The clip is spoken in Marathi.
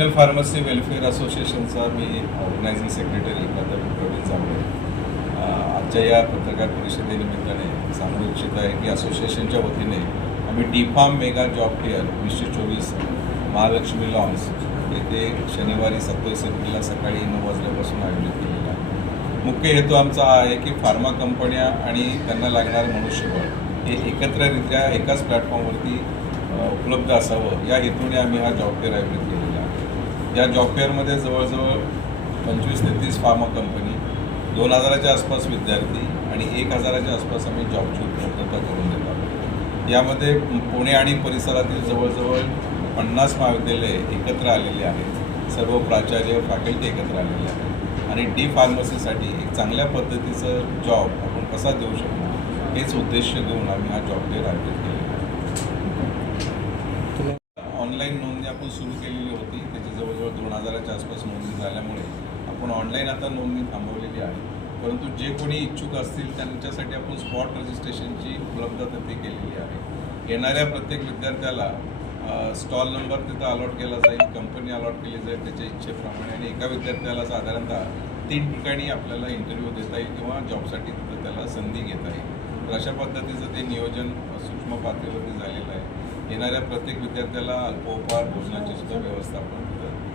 नॅशनल फार्मसी वेलफेअर असोसिएशनचा मी ऑर्गनायझिंग सेक्रेटरी प्राध्यापक प्रवीण जांभळे आजच्या या पत्रकार परिषदेनिमित्ताने सांगू इच्छित आहे की असोसिएशनच्या वतीने आम्ही D pharm mega job fair वीसशे चोवीस महालक्ष्मी लॉन्स येथे शनिवारी सत्तावीस एप्रिलला सकाळी नऊ वाजल्यापासून आयोजित केलेला आहे मुख्य हेतू आमचा हा आहे की फार्मा कंपन्या आणि त्यांना लागणारं मनुष्यबळ हे एकत्ररित्या एकाच प्लॅटफॉर्मवरती उपलब्ध असावं या हेतूने आम्ही हा जॉब फेअर आयोजित केला या जॉब फेअरमध्ये जवळजवळ पंचवीस ते तीस फार्मा कंपनी दोन हजाराच्या आसपास विद्यार्थी आणि एक हजाराच्या आसपास आम्ही जॉबची उपलब्धता करून देतो यामध्ये पुणे आणि परिसरातील जवळजवळ पन्नास महाविद्यालये एकत्र आलेली आहेत सर्व प्राचार्य फॅकल्टी एकत्र आलेली आहे आणि डी फार्मसीसाठी एक चांगल्या पद्धतीचं जॉब आपण कसा देऊ शकतो हेच उद्देश घेऊन आम्ही हा जॉब डे आयोजित केलेला आहे ऑनलाईन आपण सुरू केलेली होती त्याची जवळजवळ दोन हजाराच्या आसपास नोंदणी झाल्यामुळे आपण ऑनलाईन आता नोंदणी थांबवलेली आहे परंतु जे कोणी इच्छुक असतील त्यांच्यासाठी आपण स्पॉट रजिस्ट्रेशनची उपलब्धता ते केलेली आहे येणाऱ्या प्रत्येक विद्यार्थ्याला स्टॉल नंबर तिथं अलॉट केला जाईल कंपनी अलॉट केली जाईल त्याच्या इच्छेप्रमाणे आणि एका विद्यार्थ्याला साधारणतः तीन ठिकाणी आपल्याला इंटरव्ह्यू देता येईल किंवा जॉबसाठी तिथं त्याला संधी घेता येईल तर अशा पद्धतीचं ते नियोजन सूक्ष्म पातळीवरती झालेलं आहे येणाऱ्या प्रत्येक विद्यार्थ्याला अल्पोपहार भोजनाची सुद्धा व्यवस्था आपण